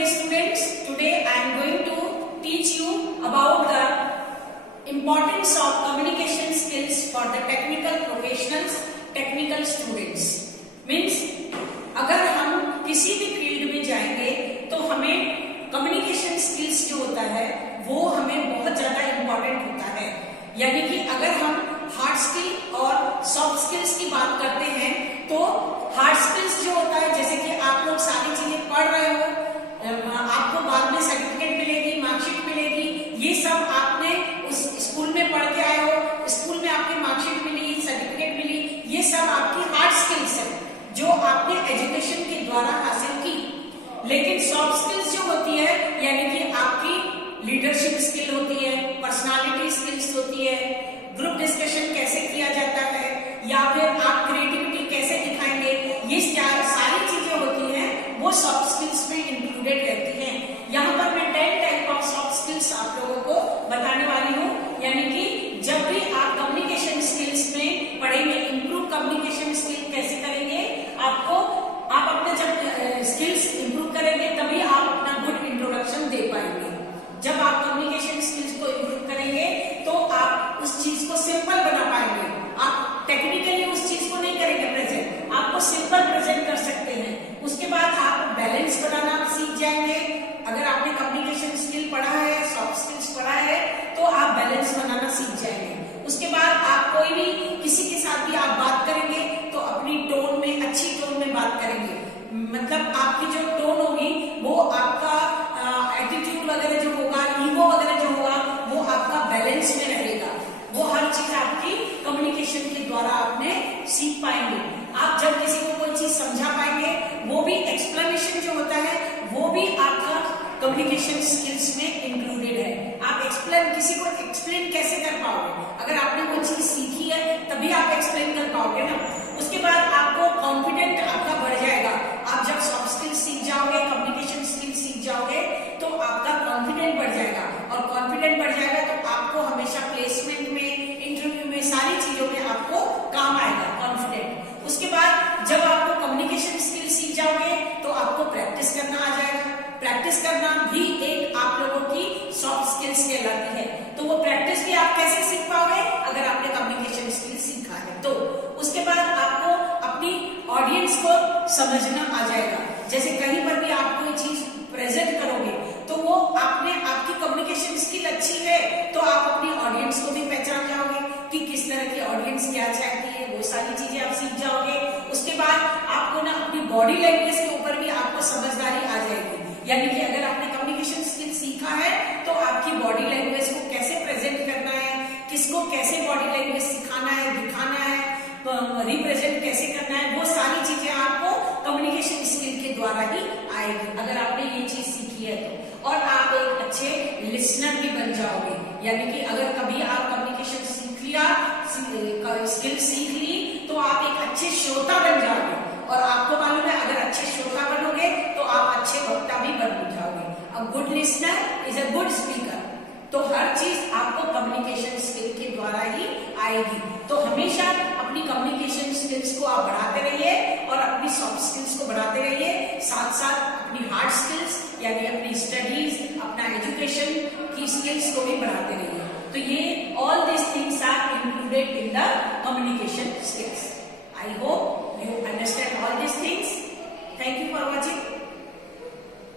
dear students, today I am going to teach you about the importance of communication skills for the technical professionals, technical students. Means अगर हम किसी भी field में जाएंगे तो हमें कम्युनिकेशन स्किल्स जो होता है वो हमें बहुत ज्यादा इम्पोर्टेंट होता है. यानी कि अगर हम हार्ड स्किल और सॉफ्ट स्किल्स की बात करते हैं तो हार्ड स्किल्स जो होता है, जैसे कि आप लोग सारी चीजें पढ़ रहे हो, आपको बाद में सर्टिफिकेट मिलेगी, मार्कशीट मिलेगी, ये सब आपने उस स्कूल में पढ़ के आए हो, स्कूल में आपकी मार्कशीट मिली, सर्टिफिकेट मिली, ये सब आपकी हार्ड स्किल्स है जो आपने एजुकेशन के द्वारा हासिल की. लेकिन सॉफ्ट स्किल्स जो होती है यानी कि आपकी लीडरशिप स्किल होती है, पर्सनालिटी स्किल्स होती है, ग्रुप डिस्कशन कैसे किया जाता है, या फिर आप क्रिएटिविटी कैसे दिखाएंगे, ये सारी चीजें होती हैं वो सॉफ्ट स्किल्स में इंक्लूडेड रहती हैं. यहाँ पर मैं 10 टाइप ऑफ सॉफ्ट स्किल्स आप लोगों को बताने वाली हूँ. यानी कि जब भी आप कम्युनिकेशन स्किल्स में पढ़ेंगे, इंप्रूव कम्युनिकेशन स्किल कैसे करेंगे, आप अपने जब स्किल्स इंप्रूव करेंगे तभी आप अपना गुड इंट्रोडक्शन दे पाएंगे. जब आप कम्युनिकेशन स्किल्स को इंप्रूव करेंगे तो आप उस चीज को सिंपल बना पाएंगे. आप टेक्निकली उस चीज को नहीं करेंगे प्रेजेंट, आपको सिंपल प्रेजेंट कर सकते हैं. उसके बाद आप बैलेंस बनाना सीख जाएंगे. अगर आपने कम्युनिकेशन स्किल पढ़ा है, सॉफ्ट स्किल्स पढ़ा है तो आप बैलेंस बनाना सीख जाएंगे. उसके बाद आप कोई भी किसी के साथ भी आप बात करेंगे तो अपनी टोन में, अच्छी टोन में बात करेंगे. मतलब आपकी जो टोन होगी वो आपका एटीट्यूड वगैरह जो होगा, ईगो वगैरह जो होगा वो आपका बैलेंस में रहेगा. वो हर चीज आपकी कम्युनिकेशन के द्वारा आपने सीख पाएंगे. आप जब किसी को कोई चीज समझा पाएंगे, वो भी एक्सप्लेनेशन जो होता है वो भी आपका कम्युनिकेशन स्किल्स में इंक्लूडेड है. आप किसी को एक्सप्लेन कैसे कर पाओगे, अगर आपने कोई चीज सीखी है तभी आप एक्सप्लेन कर पाओगे ना. उसके बाद आपको कॉन्फिडेंट आपका बढ़ जाएगा. आप जब सॉफ्ट स्किल सीख जाओगे, कम्युनिकेशन स्किल सीख जाओगे तो आपका कॉन्फिडेंट बढ़ जाएगा. और कॉन्फिडेंट बढ़ जाएगा तो आपको हमेशा प्लेसमेंट में, इंटरव्यू में, सारी चीजों में आपको काम आएगा कॉन्फिडेंट. उसके बाद जब आपको कम्युनिकेशन स्किल सीख जाओगे तो आपको प्रैक्टिस करना आ जाएगा. प्रैक्टिस करना भी एक आप लोगों की सॉफ्ट स्किल्स कहलाती है. तो वो प्रैक्टिस भी आप कैसे सीख पाओगे, अगर आपने कम्युनिकेशन स्किल सीखा है तो. उसके बाद आपको अपनी ऑडियंस को समझना आ जाएगा. जैसे कहीं पर भी आप कोई चीज प्रेजेंट करोगे तो वो आपकी कम्युनिकेशन स्किल अच्छी है तो आप अपनी ऑडियंस को भी पहचान जाओगे कि किस तरह की ऑडियंस क्या चाहती है, वो सारी चीजें आप सीख जाओगे. उसके बाद आपको ना अपनी बॉडी लैंग्वेज के ऊपर भी आपको समझदारी आ जाएगी. यानी कि अगर आपने कम्युनिकेशन स्किल सीखा है तो आपकी बॉडी लैंग्वेज को कैसे प्रेजेंट करना है, किसको कैसे बॉडी लैंग्वेज सिखाना है, दिखाना है, रिप्रेजेंट कैसे करना है, वो सारी चीजें आपको कम्युनिकेशन स्किल के द्वारा ही आएगी अगर आपने ये चीज सीखी है तो. और आप एक अच्छे लिसनर भी बन जाओगे. यानी कि अगर कभी आप कम्युनिकेशन सीख लिया, स्किल सीख ली तो आप एक अच्छे श्रोता बन जाओगे. और आपको मालूम है अगर अच्छे श्रोता बनोगे तो आप अच्छे वक्ता भी बन जाओगे. A good listener is a good speaker. तो हर चीज आपको कम्युनिकेशन स्किल के द्वारा ही आएगी. तो हमेशा अपनी कम्युनिकेशन स्किल्स को आप बढ़ाते रहिए और अपनी सॉफ्ट स्किल्स को बढ़ाते रहिए. साथ साथ अपनी हार्ड स्किल्स यानी अपनी स्टडीज, अपना एजुकेशन की स्किल्स को भी बढ़ाते रहिए. तो ये all this things are included in the communication skills. I hope you understand all these things. Thank you for watching.